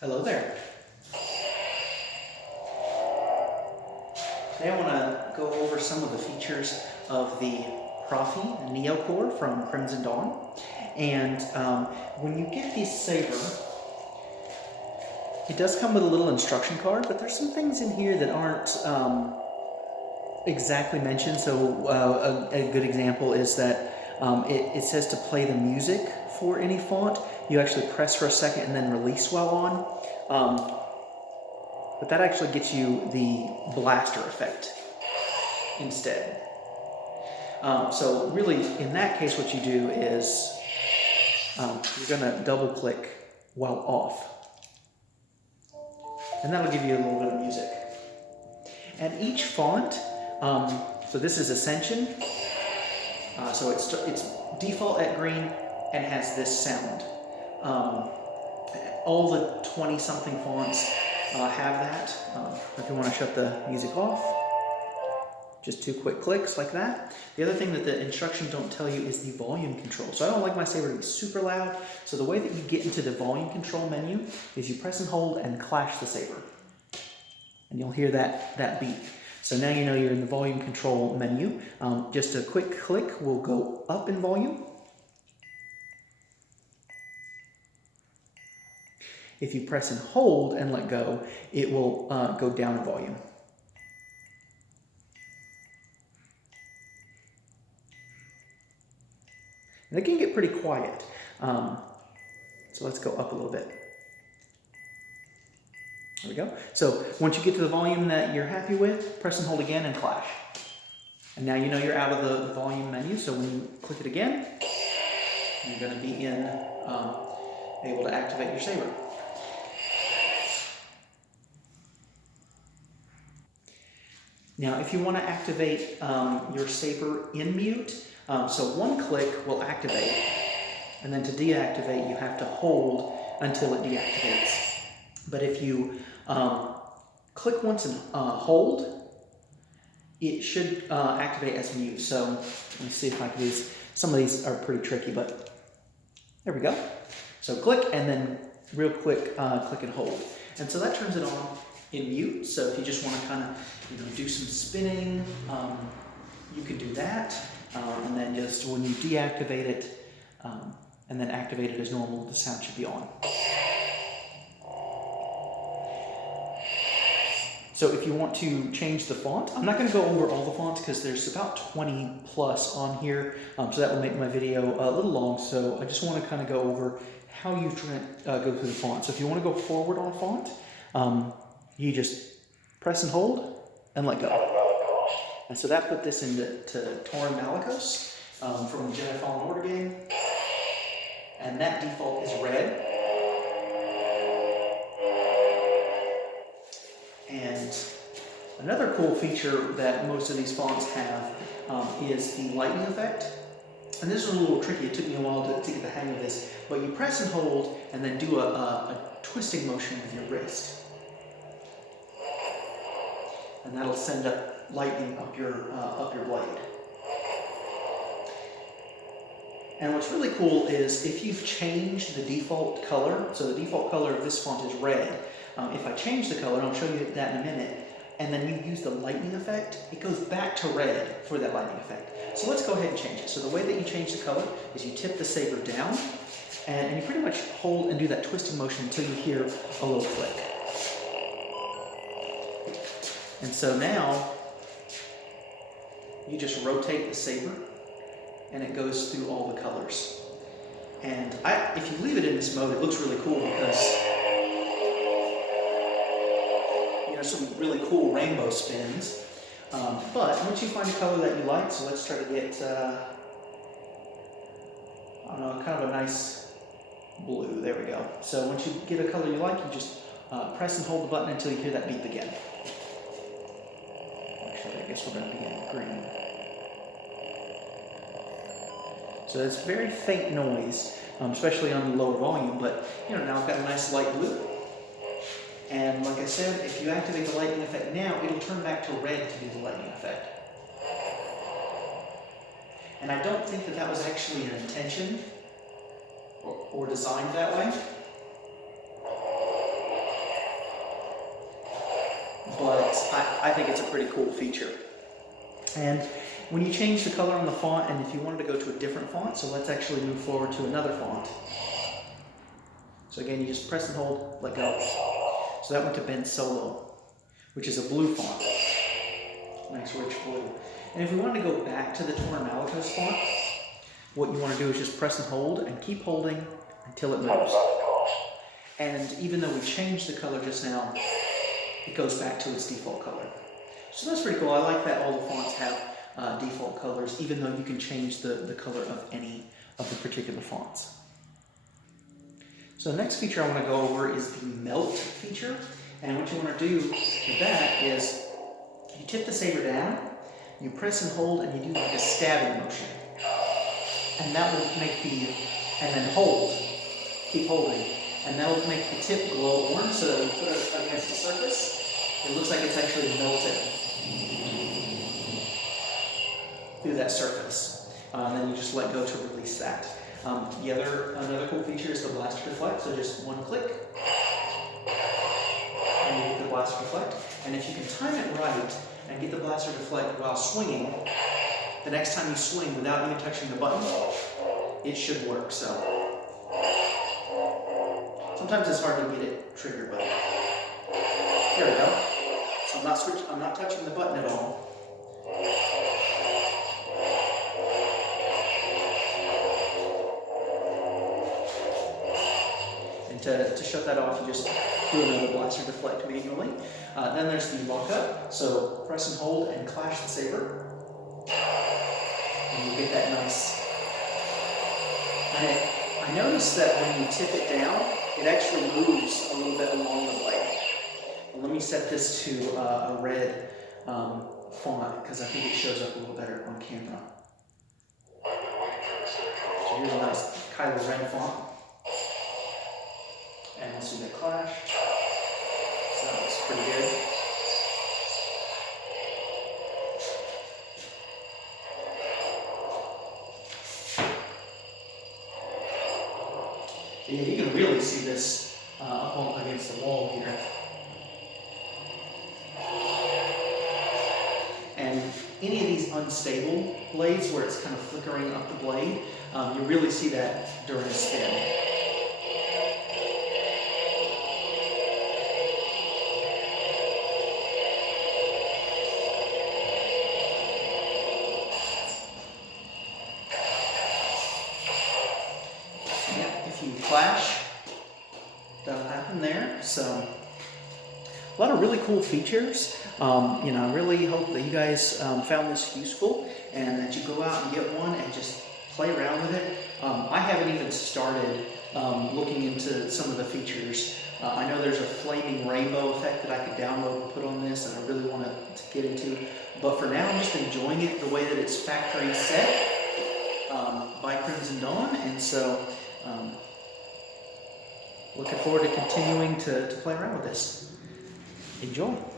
Hello there. Today I want to go over some of the features of the Proffie Neo Core from Crimson Dawn. And when you get the saber, it does come with a little instruction card, but there's some things in here that aren't exactly mentioned. So a good example is that it says to play the music for any font. You actually press for a second and then release while on. But that actually gets you the blaster effect instead. So really, in that case, what you do is you're going to double click while off. And that'll give you a little bit of music. And each font, so this is Ascension. So it's default at green and has this sound. All the 20-something fonts have that. If you want to shut the music off, just 2 quick clicks like that. The other thing that the instructions don't tell you is the volume control. So I don't like my saber to be super loud. So the way that you get into the volume control menu is you press and hold and clash the saber. And you'll hear that beep. So now you know you're in the volume control menu. Just a quick click will go up in volume. If you press and hold and let go, it will go down in volume. And it can get pretty quiet. So let's go up a little bit. There we go. So once you get to the volume that you're happy with, press and hold again and clash. And now you know you're out of the volume menu, so when you click it again, you're going to be able to activate your saber. Now, if you want to activate your saber in mute, so 1 click will activate, and then to deactivate, you have to hold until it deactivates. But if you click once and hold, it should activate as mute. So let me see if I can do this. Some of these are pretty tricky, but there we go. So click and then real quick click and hold. And so that turns it on in mute. So if you just want to kind of do some spinning, you could do that. And then just when you deactivate it and then activate it as normal, the sound should be on. So if you want to change the font, I'm not going to go over all the fonts because there's about 20 plus on here. So that will make my video a little long. So I just want to kind of go over how you go through the font. So if you want to go forward on a font, you just press and hold and let go. And so that put this into Tauren Malicos from the Jedi Fallen Order game. And that default is red. And another cool feature that most of these fonts have is the lightning effect. And this is a little tricky. It took me a while to get the hang of this. But you press and hold and then do a twisting motion with your wrist. And that'll send up lightning up your blade. And what's really cool is if you've changed the default color, so the default color of this font is red. If I change the color, and I'll show you that in a minute, and then you use the lightning effect, it goes back to red for that lightning effect. So let's go ahead and change it. So the way that you change the color is you tip the saber down, and you pretty much hold and do that twisting motion until you hear a little click. And so now, you just rotate the saber, and it goes through all the colors. And if you leave it in this mode, it looks really cool because some really cool rainbow spins. But once you find a color that you like, so let's try to get, I don't know, kind of a nice blue. There we go. So once you get a color you like, you just press and hold the button until you hear that beep again. Actually, I guess we're going to be in green. So it's very faint noise, especially on the lower volume, but now I've got a nice light blue. And like I said, if you activate the lightning effect now, it'll turn back to red to do the lightning effect. And I don't think that was actually an intention or designed that way. I think it's a pretty cool feature. And when you change the color on the font, and if you wanted to go to a different font, so let's actually move forward to another font. So again, you just press and hold, let go. So that went to Ben Solo, which is a blue font. Nice rich blue. And if we wanted to go back to the Tornmalicos font, what you want to do is just press and hold and keep holding until it moves. And even though we changed the color just now, it goes back to its default color. So that's pretty cool. I like that all the fonts have default colors, even though you can change the color of any of the particular fonts. So the next feature I want to go over is the melt feature. And what you want to do with that is you tip the saber down, you press and hold, and you do like a stabbing motion. And that will make and then hold, keep holding. And that will make the tip glow orange, so that when you put it against the surface, it looks like it's actually melted through that surface. And then you just let go to release that. Another cool feature is the blaster deflect. So just one click, and you get the blaster deflect. And if you can time it right and get the blaster deflect while swinging, the next time you swing without even touching the button, it should work. So sometimes it's hard to get it triggered, but there we go. So I'm not touching the button at all. And to shut that off, you just do another blaster deflect manually. Then there's the lock up. So press and hold and clash the saber. And you get that nice. And I noticed that when you tip it down, it actually moves a little bit along the blade. Well, let me set this to a red font because I think it shows up a little better on camera. So here's a nice Kylo Ren font. And let's do that clash. So that looks pretty good. Yeah, you can really see this up against the wall here. And any of these unstable blades where it's kind of flickering up the blade, you really see that during a spin. If you clash, that'll happen there. So a lot of really cool features. I really hope that you guys found this useful and that you go out and get one and just play around with it. I haven't even started looking into some of the features. I know there's a flaming rainbow effect that I could download and put on this that I really want to get into. But for now, I'm just enjoying it the way that it's factory set by Crimson Dawn. And so looking forward to continuing to play around with this. Enjoy.